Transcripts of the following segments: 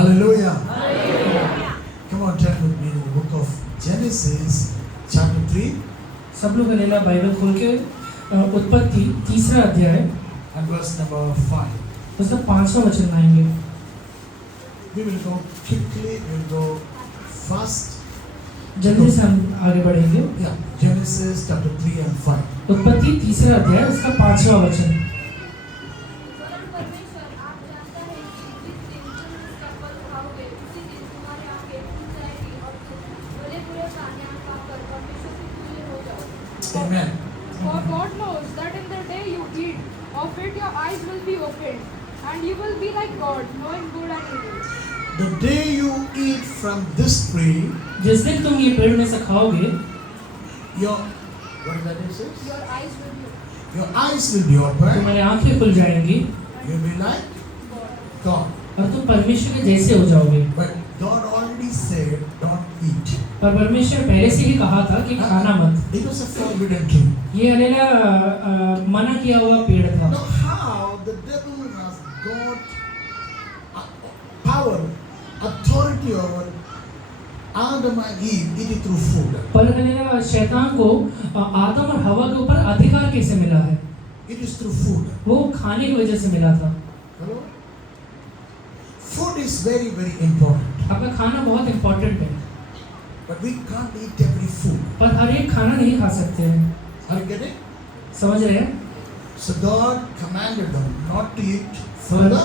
Hallelujah. Come on, turn with me to the book of Genesis, chapter 3, सब लोग लेना Bible खोल के उत्पत्ति 3 अध्याय and verse number 5. उसका 5वां वचन लाएंगे। We will go quickly, we will go fast. जल्दी से हम आगे बढ़ेंगे। Yeah, Genesis chapter 3 and 5. उत्पत्ति 3 अध्याय उसका 5वां वचन। परमेश्वर आप जानता है कि जिस दिन तुम उसका फल खाओगे उसी दिन तुम्हारी आंखें खुल जाएगी और तुम भले बुरे का ज्ञान पाकर परमेश्वर के तुल्य हो जाओगे। Amen. For God knows that in the day you eat of it, your eyes will be opened, and you will be like God, knowing good and evil. The day you eat from this tree, जिस दिन तुम ये पेड़ में से खाओगे, your what is that it says? Your eyes will be opened. Your eyes will be open. तुम्हारी आंखें खुल जाएंगी You'll be like God. और तुम परमेश्वर के जैसे हो जाओगे। But God already said, don't eat. पर परमेश्वर पहले से ही कहा था कि खाना मत। It was a forbidden tree. ये हलेला मना किया हुआ पेड़ था। Now how the devil has got power, authority over Adam and Eve eating through food. पर हलेला शैतान को आदम और हवा के ऊपर अधिकार कैसे मिला है? It is through food. वो खाने की वजह से मिला था। Hello? Food is very, very important. आपका खाना बहुत इम्पोर्टेंट है, But we can't eat every food. पर हर एक खाना नहीं खा सकते हैं। Are you getting? समझ रहे हैं? So God commanded them not to eat further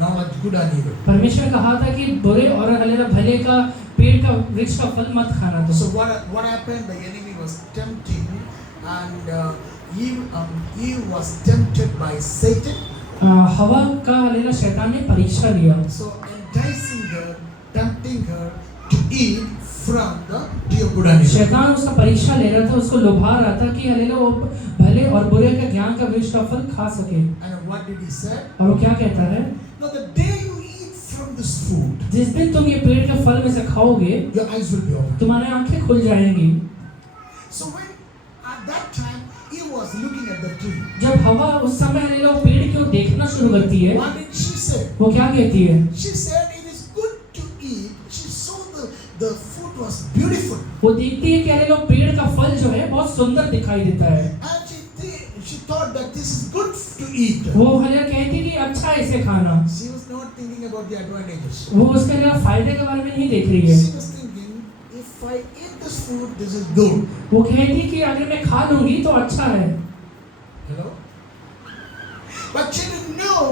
knowledge good and evil. परमेश्वर कहा था कि बुरे और हलेला भले का पेड़ का वृक्ष का फल मत खाना। तो So what happened? The enemy was tempting, and Eve was tempted by Satan. हवा का हलेला शैतान ने परीक्षा लिया। So enticing her, tempting her to eat from the tree of good and evil. शैतान उसका परीक्षा ले रहा था, उसको लुभा रहा था कि हलेला वो भले और बुरे का ज्ञान का वृक्ष का फल खा सके। And what did he say? और वो क्या कहता है? No, the day you eat from this food, जिस दिन तुम ये पेड़ के फल में से खाओगे, your eyes will be open. तुम्हारी आंखें खुल जाएंगी। So when at that time Eve was looking at the tree, जब हवा उस समय हलेला वो पेड़ की ओर देखना शुरू करती है, what did she say? वो क्या कहती है? She said it is good to eat. She saw the fruit was beautiful, वो देखती है कि हलेला पेड़ का फल जो है बहुत सुंदर दिखाई देता है। and she thought that this is good to eat. वो हलेला कहती कि अच्छा है इसे खाना। She was not thinking about the advantages. वो उसके हलेला फायदे के बारे में नहीं देख रही है। She was thinking, if I eat this food, this is good. वो कहती कि अगर मैं खा लूंगी तो अच्छा है। Hello? But she didn't know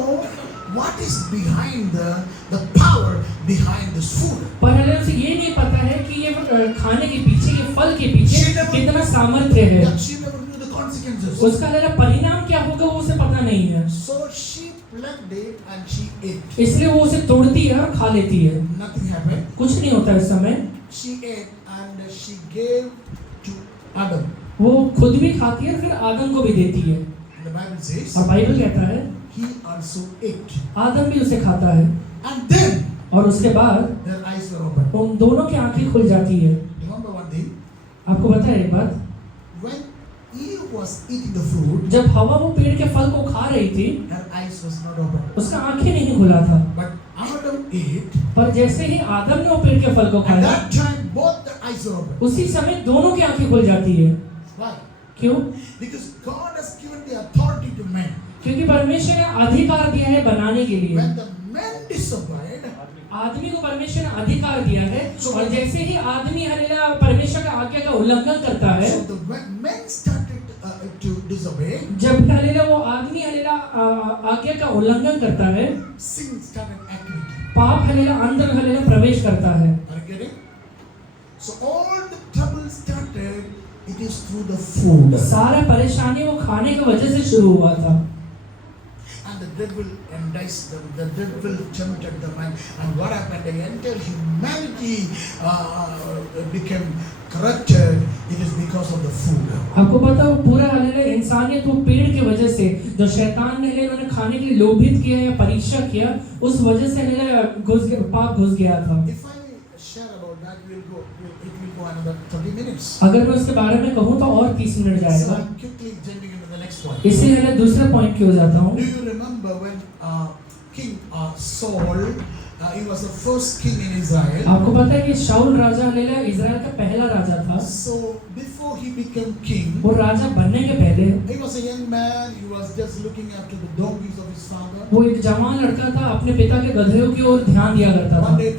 what is behind the power behind this food. पर हलेला उसे ये नहीं पता है कि ये खाने के पीछे, ये फल के पीछे कितना सामर्थ्य है। That she never knew the consequences. उसका हलेला परिणाम क्या होगा वो उसे पता नहीं है। So she plucked it and she ate. इसलिए वो उसे तोड़ती है और खा लेती है। Nothing happened. कुछ नहीं होता इस समय। She ate and she gave to Adam. वो खुद भी खाती है और फिर आदम को भी देती है। And the Bible says और बाइबल कहता है he also ate. आदम भी उसे खाता है And then और उसके बाद their eyes were open. उन दोनों की आंखें खुल जाती है। Remember one thing, आपको पता है एक बात, when Eve was eating the fruit, जब हवा वो पेड़ के फल को खा रही थी, her eyes was not open. उसका आंखें नहीं खुला था। But Adam ate. पर जैसे ही आदम ने वो पेड़ के फल को At खाया, that time, both the eyes were open. उसी समय दोनों की आंखें खुल जाती है। Why? क्यों? Because God has given the authority to men. क्योंकि परमेश्वर ने अधिकार दिया है बनाने के लिए। When the men disobeyed, आदमी को परमेश्वर ने अधिकार दिया है और जैसे ही आदमी हलेला परमेश्वर का आज्ञा का उल्लंघन करता है, so when men started to disobey, जब हलेला वो आदमी हलेला आज्ञा का उल्लंघन करता है, sin started activity. पाप हलेला अंदर हलेला प्रवेश करता है। Are you getting? So all the trouble started. It is through the food. सारा परेशानी वो खाने की वजह से शुरू हुआ था। And the devil enticed them. The devil tempted them. And what happened? The entire humanity became corrupted. It is because of the food. आपको पता है वो पूरा हलेला इंसानियत वो पेड़ की वजह से जो शैतान ने उन्होंने खाने के लिए लोभित किया या परीक्षा किया, उस वजह से हलेला पाप घुस गया था। If I share about that, it will go another 30 minutes. अगर मैं उसके बारे में कहूँ तो और 30 मिनट So जाएगा। I'm quickly jumping into the next one. इसलिए मैं दूसरे पॉइंट की ओर जाता हूँ। Do you remember when King Saul he was the first king in Israel. आपको पता है कि शाऊल राजा हलेला इजराइल का पहला राजा था। So before he became king, वो राजा बनने के पहले he was a young man. He was just looking after the donkeys of his father. वो एक जवान लड़का था, अपने पिता के गधेयों की ओर ध्यान दिया करता था। One day,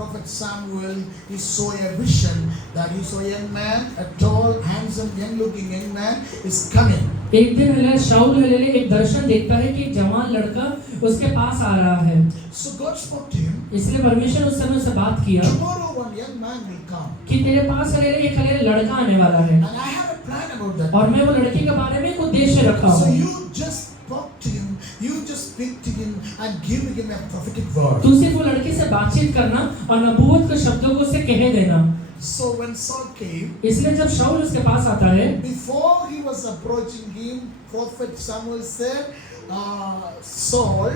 Prophet Samuel, he saw a vision that he saw a young man, a tall, handsome, young-looking young man is coming. एक दिन हलेला शाऊल हलेले एक दर्शन देखता है कि एक जवान लड़का उसके पास आ रहा है। So God spoke to him. इसलिए परमेश्वर उस समय उससे बात किया Tomorrow, one young man will come, कि तेरे पास हलेले एक हलेले लड़का आने वाला है and I have a plan about that. और मैं वो लड़के के बारे में एक उद्देश्य रखा So हूँ। you just talk to him, you just speak to him, and give him a prophetic word. तू सिर्फ वो लड़के से बातचीत करना और नबूवत के शब्दों को उसे कह देना। So when Saul came, इसलिए जब शाऊल उसके पास आता है, before he was approaching him, Prophet Samuel said, Saul,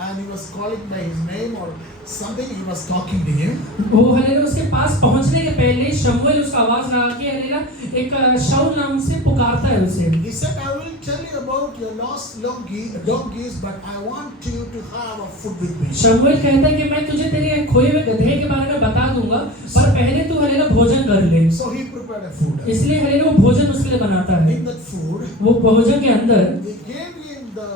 and he was calling by his name or something. He was talking to him. वो हलेला उसके पास पहुंचने के पहले शमूएल उसका आवाज लगा के हलेला एक शाऊल नाम से पुकारता है उसे। He said, I will tell you about your lost donkeys, but I want you to have a food with me. शमूएल कहता है कि मैं तुझे तेरे खोए हुए गधे के बारे में बता दूंगा, पर पहले तू हलेला भोजन कर ले। So he prepared a food. इसलिए हलेला वो भोजन उसके लिए बनाता है। In that food, वो भोजन के अंदर they gave him the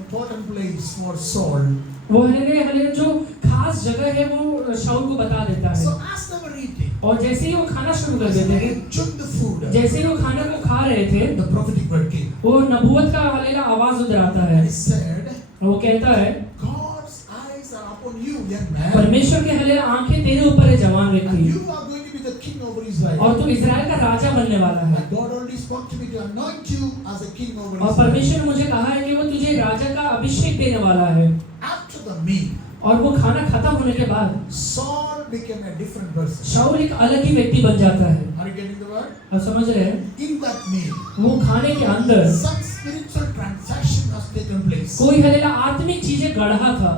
important place for Saul. वो हलेला जो खास जगह है वो शाऊल को बता देता So है। as they were eating, और जैसे ही वो खाना शुरू कर as देते they हैं, took the food, जैसे ही वो खाना को खा रहे थे, the prophetic word came. वो नबूवत का हलेला आवाज उधर आता है। And he said, वो कहता है God's eyes are upon you, young man, परमेश्वर के हलेला आंखें तेरे ऊपर है जवान and व्यक्ति, you are going to be the king over Israel. और तू इजराइल का राजा बनने वाला है। And God already spoke to me to anoint you as a king over और Israel. परमेश्वर ने मुझे कहा है कि वो तुझे राजा का अभिषेक देने वाला है। After the meal, और वो खाना खत्म होने के बाद Saul became a different person. शाऊल एक अलग ही व्यक्ति बन जाता है। Are you getting the word? आप समझ रहे हैं? In that meal, वो खाने के अंदर some spiritual transaction has taken place. कोई हलेला आत्मिक चीजें गढ़ा था।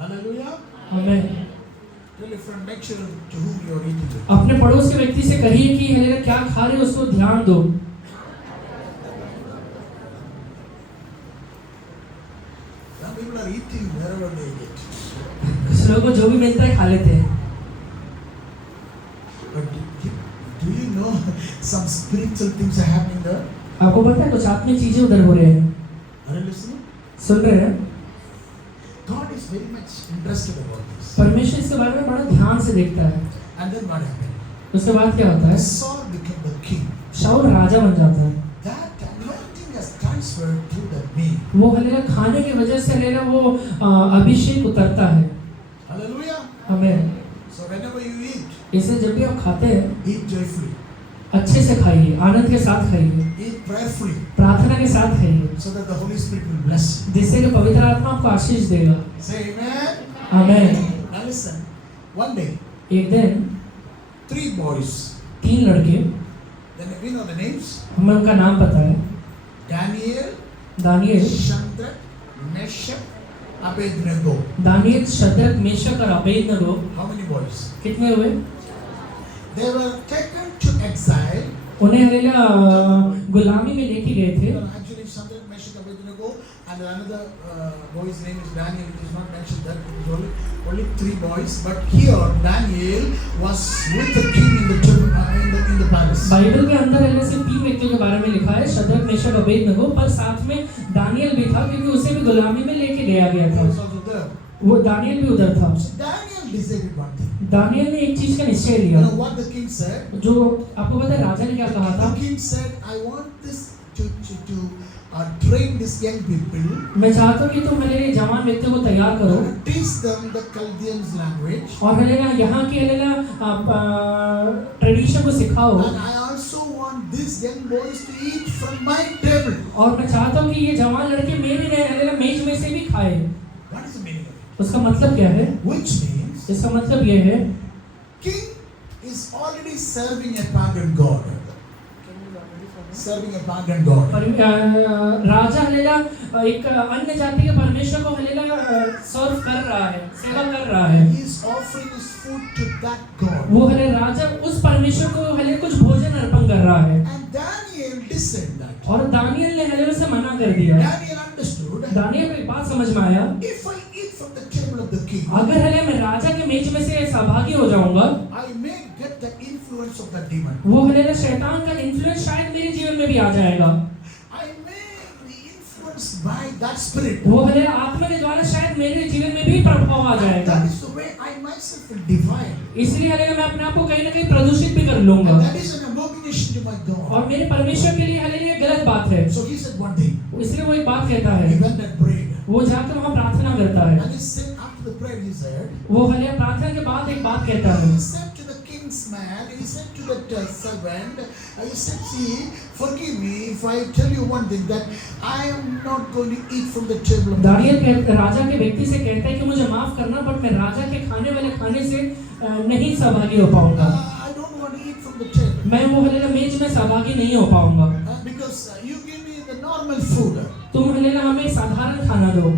Hallelujah. हमें Tell your friend, make sure to whom you are eating with. अपने पड़ोस के व्यक्ति से कहिए कि हलेला क्या खा रहे हो उसको ध्यान दो। Some people are eating wherever they get. कुछ लोगों को जो भी मिलता है खा लेते हैं। But do you know some spiritual things are happening there? आपको पता है कुछ आत्मिक चीजें उधर हो रहे हैं। Are you listening? सुन रहे हैं? God is very much interested about this. परमेश्वर इसके बारे में बड़ा ध्यान से देखता है। And then what happened? उसके बाद क्या होता है? Saul became the king. शाऊल राजा बन जाता है। That anointing has transferred to the meal. वो हलेला खाने की वजह से हलेला वो अभिषेक उतरता है। Hallelujah. हमें So whenever you eat, इसे जब भी आप खाते हैं eat joyfully, अच्छे से खाइए, आनंद के साथ खाइए, eat prayerfully, प्रार्थना के साथ खाइए, so that the Holy Spirit will bless you. जिससे कि पवित्र आत्मा आपको आशीष देगा। Say amen. आमेन। Now listen. One day, एक दिन 3 boys. 3 लड़के, Then we know the names. हमें उनका नाम पता है, Daniel, Daniel, Shadrach, Meshach, Abednego. Daniel, Shadrach, Meshach और अबेदनगो। How many boys? कितने हुए? They were taken to exile. उन्हें हलेला गुलामी में लेके गए थे। Actually, Shadrach, Meshach, Abednego, and another boy's name is Daniel. It is not mentioned that it is only 3 boys. But here, Daniel was with the king in the palace. Bible के अंदर हलेला सिर्फ 3 व्यक्तियों के बारे में लिखा है, शद्रक, मेशक, अबेदनगो, पर साथ में दानियल भी था क्योंकि उसे भी गुलामी में लेके गया गया He था। was also there. वो दानियल भी उधर था। So Daniel decided one thing. Daniel ने एक चीज का निश्चय You लिया। know what the king said? जो आपको पता है राजा ने क्या कहा था? The king said, I want this to train these young people, मैं चाहता हूँ कि तुम मेरे जवान व्यक्तियों को तैयार करो teach them the Chaldeans language, और हलेला यहाँ की हलेला ट्रेडिशन को सिखाओ। and I also want these young boys to eat from my table. और मैं चाहता हूँ कि ये जवान लड़के मेरे हलेला मेज में से भी खाए। What is the meaning of it? उसका मतलब क्या है? Which means इसका मतलब ये है king is already serving a pagan god. Serving a pagan god. राजा हलेला एक अन्य जाति के परमेश्वर को हलेला सर्व कर रहा है, सेवा कर रहा है। He is offering his food to that god. वो हले राजा उस परमेश्वर को हले कुछ भोजन अर्पण कर रहा है। And Daniel discerned that. और दानियल ने हले उसे मना कर दिया। Daniel understood. दानियल को एक बात समझ में आया, If I eat from from the table of the king, अगर हले मैं राजा के मेज में से सहभागी हो जाऊंगा, I may get the influence of that demon. वो हले शैतान का इन्फ्लुएंस शायद मेरे जीवन में भी आ जाएगा। I may be influenced by that spirit. वो हले आत्मा के द्वारा शायद मेरे जीवन में भी प्रभाव आ जाएगा। That is the way I myself will defile. इसलिए हले मैं अपने आप को कहीं ना कहीं प्रदूषित भी कर लूंगा, And that is an abomination to my God. और मेरे परमेश्वर के लिए हले ये गलत बात है। So he said one thing. इसलिए वो एक बात कहता He है, went and prayed. वो जाकर वहाँ प्रार्थना करता है। And he said after the prayer he said, वो हले प्रार्थना के बाद एक बात कहता है, he said to the king's man, he said to that servant, he said, see, forgive me if I tell you one thing, that I am not going to eat from the table of the Daniel राजा के व्यक्ति से कहता है कि मुझे माफ करना, बट मैं राजा के खाने वाले खाने से नहीं सहभागी हो पाऊंगा। I don't want to eat from the table. मैं वो हले मेज में सहभागी नहीं हो पाऊंगा, Because you give me the normal food. तुम हले हमें साधारण खाना दो।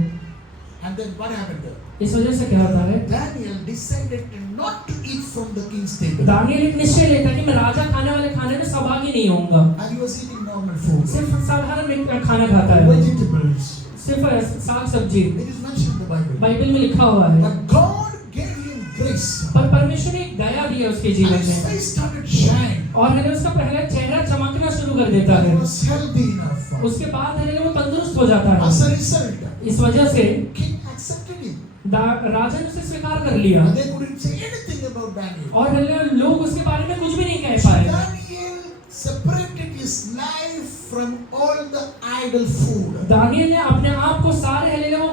And then what happened there? इस वजह से क्या होता है, Daniel decided not to eat from the king's table. Daniel एक निश्चय लेता है कि मैं राजा खाने वाले खाने में सहभागी नहीं होऊंगा। And he was eating normal food. सिर्फ साधारण खाना खाता है, Vegetables. सिर्फ साग सब्जी। It is mentioned in the Bible. Bible में लिखा हुआ है, But God gave him grace. पर परमेश्वर ने एक दया दी है उसके And जीवन his में, face started shining. और हले उसका पहला चेहरा चमकना शुरू कर देता And he है। was healthy enough. उसके बाद हले वो तंदुरुस्त हो जाता है। As a result, इस वजह से king accepted him. राजा ने उसे स्वीकार कर लिया, And they couldn't say anything about Daniel. और हले लोग उसके बारे में कुछ भी नहीं कह पाए। Daniel separated his life from all the idol food. Daniel ने अपने आप को सारे हले वो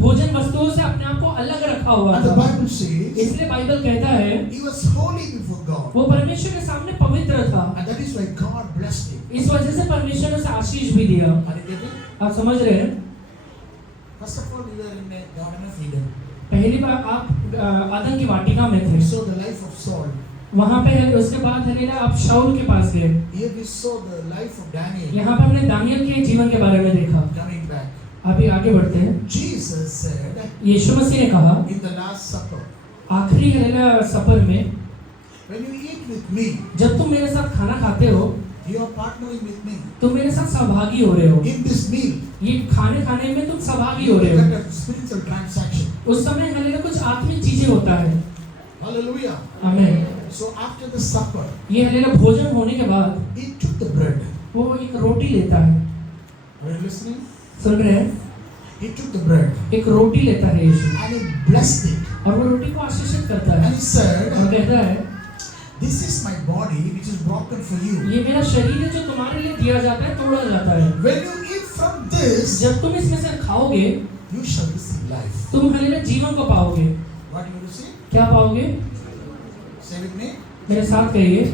भोजन वस्तुओं से अपने आप को अलग रखा हुआ And the था। Bible says इसलिए बाइबल कहता है he was holy before God. वो परमेश्वर के सामने पवित्र था, And that is why God blessed him. इस वजह से परमेश्वर ने उसे आशीष भी दिया। Are you getting? आप समझ रहे हैं? First of all, we were in the Garden of Eden. पहली बार आप आदम की वाटिका में थे, We saw the life of Saul. वहाँ पे उसके बाद हलेला आप शाऊल के पास गए। Here we saw the life of Daniel यहाँ पर हमने दानियल के जीवन के बारे में देखा। coming back. अभी आगे बढ़ते हैं। Jesus said यीशु मसीह ने कहा in the Last Supper, आखिरी हलेला सफर में, when you eat with me, जब तुम मेरे साथ खाना खाते हो, you are partnering with me. तुम मेरे साथ सहभागी हो रहे हो। In this meal, ये खाने में तुम सहभागी हो you रहे हो। get a spiritual transaction. उस समय हलेला कुछ आत्मिक चीजें होता है। Hallelujah. आमीन। So after the supper, ये हलेला भोजन होने के बाद he took the bread. वो एक रोटी लेता है। Are you listening? सुन रहे हैं? He took the bread एक रोटी लेता है यीशु, and he blessed it. और वो रोटी को आशीषित करता है And he said, और कहता है, this is my body which is broken for you. ये मेरा शरीर है जो तुम्हारे लिए दिया जाता है, तोड़ा जाता है। When you eat from this, जब तुम इसमें से खाओगे, you shall receive life. तुम हलेला जीवन को पाओगे। What you receive? क्या पाओगे? Say with me. मेरे साथ कहिए,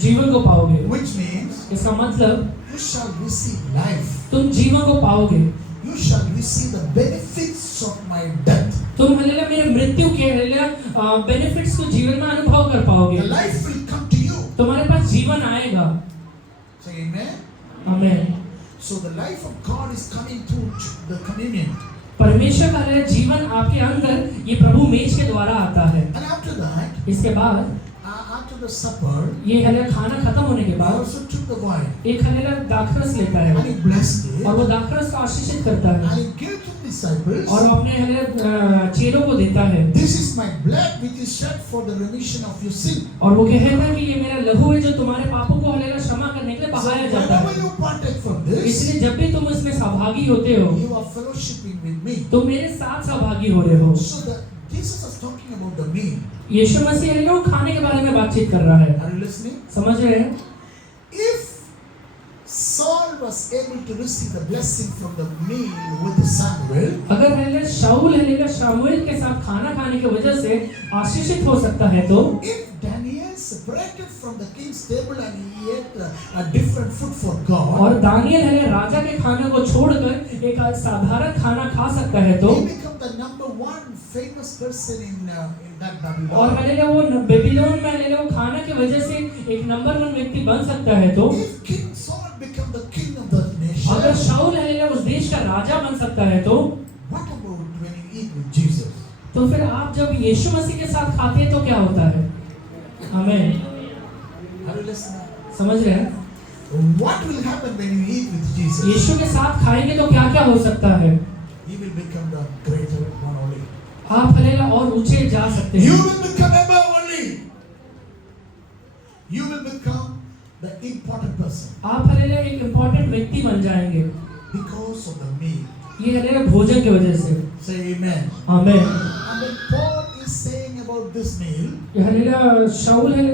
जीवन को पाओगे। Which means इसका मतलब you shall receive life. तुम जीवन को पाओगे। You shall receive the benefits of my death. तुम हलेला मेरे मृत्यु के हलेला बेनिफिट्स को जीवन में अनुभव कर पाओगे। The life will come to you. तुम्हारे पास जीवन आएगा। Say amen. आमीन। So the life of God is coming through the communion. परमेश्वर का हलेला जीवन आपके अंदर ये प्रभु मेज के द्वारा आता है। And after that, इसके बाद after the supper, ये हलेला खाना खत्म होने के he बाद also took the wine एक हलेला दाखरस लेता है and he blessed it और वो दाखरस को आशीषित करता है and he gave to the disciples. और वो अपने हलेला चेलों को देता है This is my blood which is shed for the remission of your sin. और वो कहता है कि ये मेरा लहू है जो तुम्हारे पापों को हलेला क्षमा करने के लिए So बहाया जाता whenever है। you partake from this, इसलिए जब भी तुम इसमें सहभागी होते हो, you are fellowshipping with me. तुम मेरे साथ सहभागी हो रहे हो। So Jesus is talking about the meal. यीशु मसीह हलेला वो खाने के बारे में बातचीत कर रहा है। Are you listening? समझ रहे हैं? If Saul was able to receive the blessing from the meal with Samuel, अगर हलेला शाऊल हलेला शामुएल के साथ खाना खाने की वजह से आशीषित हो सकता है, तो if Daniel separated from the king's table and he ate a different food for God, और दानियल हले राजा के खाने को छोड़कर एक साधारण खाना खा सकता है, तो he became the number one famous person in that Babylon. और हलेला वो बेबीलोन में हलेला वो खाना की वजह से एक नंबर 1 व्यक्ति बन सकता है, तो If King Saul became the king of the nation, अगर शाऊल हलेला उस देश का राजा बन सकता है, तो what about when you eat with Jesus? तो फिर आप जब यीशु मसीह के साथ खाते हैं तो क्या होता है? आमीन। Are you listening? समझ रहे हैं? What will happen when you eat with Jesus? यीशु के साथ खाएंगे तो क्या क्या हो सकता है? He will become the greater one only आप हालेलुया और ऊंचे जा सकते You हैं। will become above only. You will become the important person आप हालेलुया एक इम्पोर्टेंट व्यक्ति बन जाएंगे because of the meal. ये हालेलुया भोजन की वजह से। Say amen. आमीन। And then Paul is saying about this meal. ये हालेलुया शाऊल है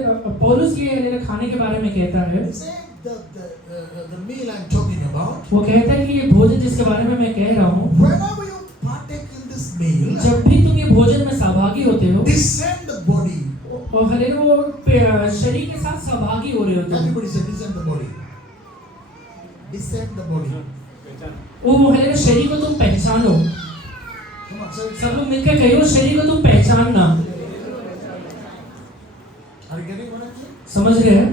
पौलुस ये हालेलुया खाने के बारे में कहता है। He said the meal I'm talking about. वो कहता है कि ये भोजन जिसके बारे में मैं कह रहा हूँ, Whenever you partake in this meal, जब भी तुम ये भोजन में सहभागी होते हो descend the body. और हालेलुया वो शरीर के साथ सहभागी हो रहे होते हो। Everybody say descend the body. Descend the body. वो हालेलुया शरीर को तुम पहचानो। Come on, say it. सब लोग मिलकर कहियो शरीर को तुम पहचानना। Are you getting what I'm saying? समझ रहे हैं?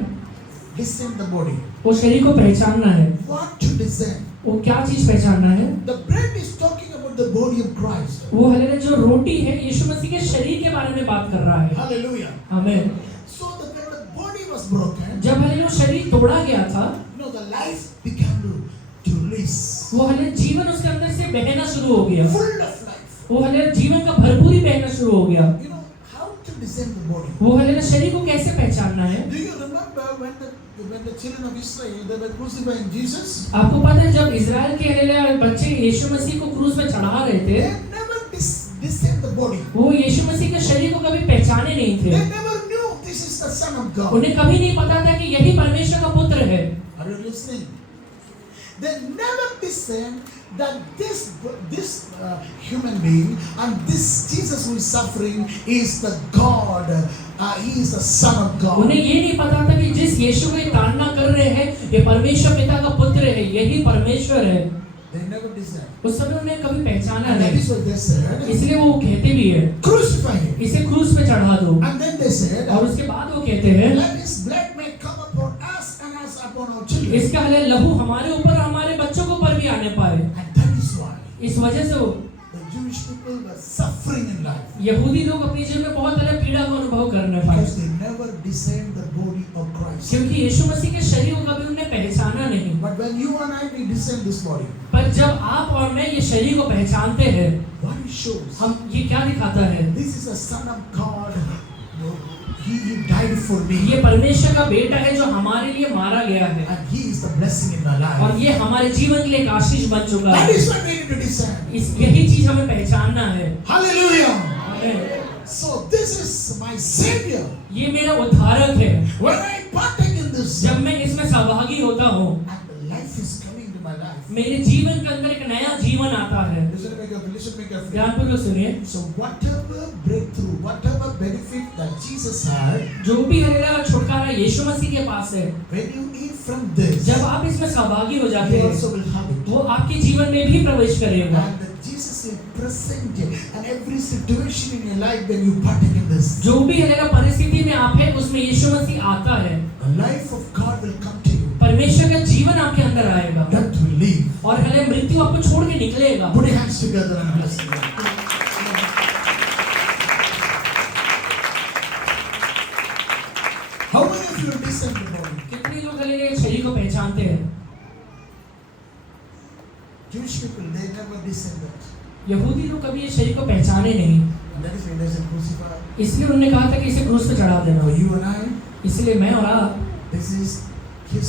Descend the body. वो शरीर को पहचानना है। What to descend? वो क्या चीज पहचानना है? The bread is talking about the body of Christ. वो हालेलुया जो रोटी है यीशु मसीह के शरीर के बारे में बात कर रहा है। Hallelujah. आमीन। So that when the body was broken, जब हालेलुया शरीर तोड़ा गया था, the life began to release. वो हालेलुया जीवन उसके अंदर से बहना शुरू हो गया। Full of life. वो हालेलुया जीवन का भरपूरी बहना शुरू हो गया। You know how to descend the body. वो हालेलुया शरीर को कैसे पहचानना है? Do you remember when the children of Israel they were crucifying Jesus? आपको पता है जब इजराइल के हालेलुया बच्चे यीशु मसीह को क्रूस पे चढ़ा रहे थे, They never descend the body. वो यीशु मसीह के शरीर को कभी पहचाने नहीं They थे। never knew this is the Son of God. उन्हें कभी नहीं पता था कि यही परमेश्वर का पुत्र है। Are you listening? They never discern that this human being and this Jesus who is suffering is the God. He is the Son of God. उन्हें ये नहीं पता था कि जिस यीशु को ये ताड़ना कर रहे हैं ये परमेश्वर पिता का पुत्र है, यही परमेश्वर है। They never discern. उस समय उन्हें कभी पहचाना And that नहीं, is what they said. इसलिए वो कहते भी है Crucify him. इसे क्रूस पे चढ़ा दो। And then they said, और उसके बाद वो कहते हैं let his blood may come upon us and us upon our children. इसका हालेलुया लहू हमारे ऊपर और हमारे बच्चों के ऊपर भी आने पाए। And that is why इस वजह से वो the Jewish people were suffering in life. यहूदी लोग अपने जीवन में बहुत अलग पीड़ा का अनुभव करने पाए, Because they never discerned the body of Christ. क्योंकि यीशु मसीह के शरीर को कभी उन्हें पहचाना नहीं। But when you and I we discern this body, पर जब आप और मैं ये शरीर को पहचानते हैं, what it shows, हम ये क्या दिखाता है? this is the Son of God. He died for me. ये परमेश्वर का बेटा है जो हमारे लिए मारा गया है And he is the blessing in my और life. ये हमारे जीवन के लिए एक आशीष बन चुका That है। is what we need to discern. यही चीज हमें पहचानना है। Hallelujah. आमीन। So this is my Savior. ये मेरा उद्धारक है। When I partake in this, जब मैं इसमें सहभागी होता हूँ, and the life is coming to my life. मेरे जीवन के अंदर एक नया जीवन आता है। Listen to me carefully. Listen to me carefully. ध्यानपूर्वक सुनिए। So whatever breakthrough, whatever benefit that Jesus had, जो भी हमारा छुटकारा यीशु मसीह के पास है, when you eat from this, जब आप इसमें सहभागी हो जाते you हैं, also will have it. वो आपके जीवन में भी प्रवेश करेगा। And that Jesus is present and every situation in your life when you partake in this, जो भी हमारा परिस्थिति में आप है उसमें यीशु मसीह आता है। the life of God will come to you. परमेश्वर का जीवन आपके अंदर आएगा That will leave. और हले मृत्यु आपको छोड़ के निकलेगा। Put your hands together and bless the Lord. How many of you will discern the body? कितने लोग हले शरीर को पहचानते हैं? Jewish people, they never discern that. यहूदी लोग कभी ये शरीर को पहचाने नहीं, And that is why they said crucify. इसलिए उन्होंने कहा था कि इसे क्रूस पे चढ़ा For देना। you and I, इसलिए मैं और आप, this is his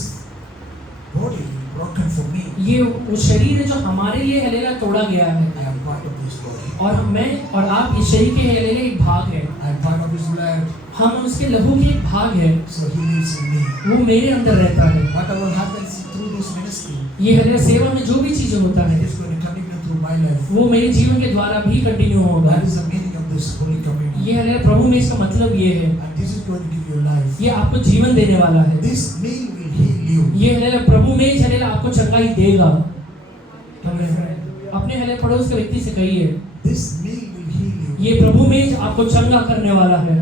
body broken for me. ये वो शरीर है जो हमारे लिए हलेला तोड़ा गया है I am part of this body. और मैं और आप इस शरीर के हलेले एक भाग है। I am part of his blood. हम उसके लहू के एक भाग है, So he lives in me. वो मेरे अंदर रहता है। Whatever happens through this ministry, ये हलेला सेवा में जो भी चीजें होता it है is going to continue through my life. वो मेरे जीवन के द्वारा भी कंटिन्यू होगा। That is the meaning of this Holy Communion. ये हलेला प्रभु में इसका मतलब ये है, And this is going to give you life. ये आपको जीवन देने वाला है। This meal will heal you. ये हलेला प्रभु में ही हलेला आपको चंगाई देगा। अपने हले पड़ोस के व्यक्ति से कहिए, This meal will heal you. ये प्रभु में ही आपको चंगा करने वाला है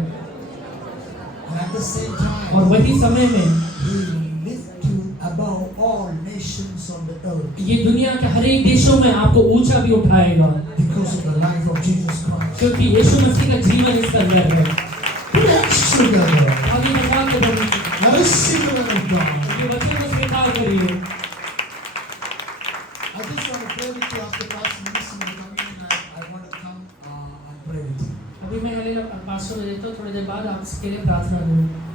And at the same time, और वही समय में he will lift you above all nations on the earth ये दुनिया के हर एक देशों में आपको ऊंचा भी उठाएगा, because of the life of Jesus Christ. क्योंकि यीशु मसीह का जीवन इसके अंदर है। Put your hands together. आगे बढ़ा के प्रभु Now receive the word of God. ये वचन को स्वीकार करिए। I just want to pray with you after Pastor Minister will come in. I want to come and pray with you. अभी मैं हले पास्टर को देता हूँ, थोड़ी देर बाद आपके लिए प्रार्थना करूँगा.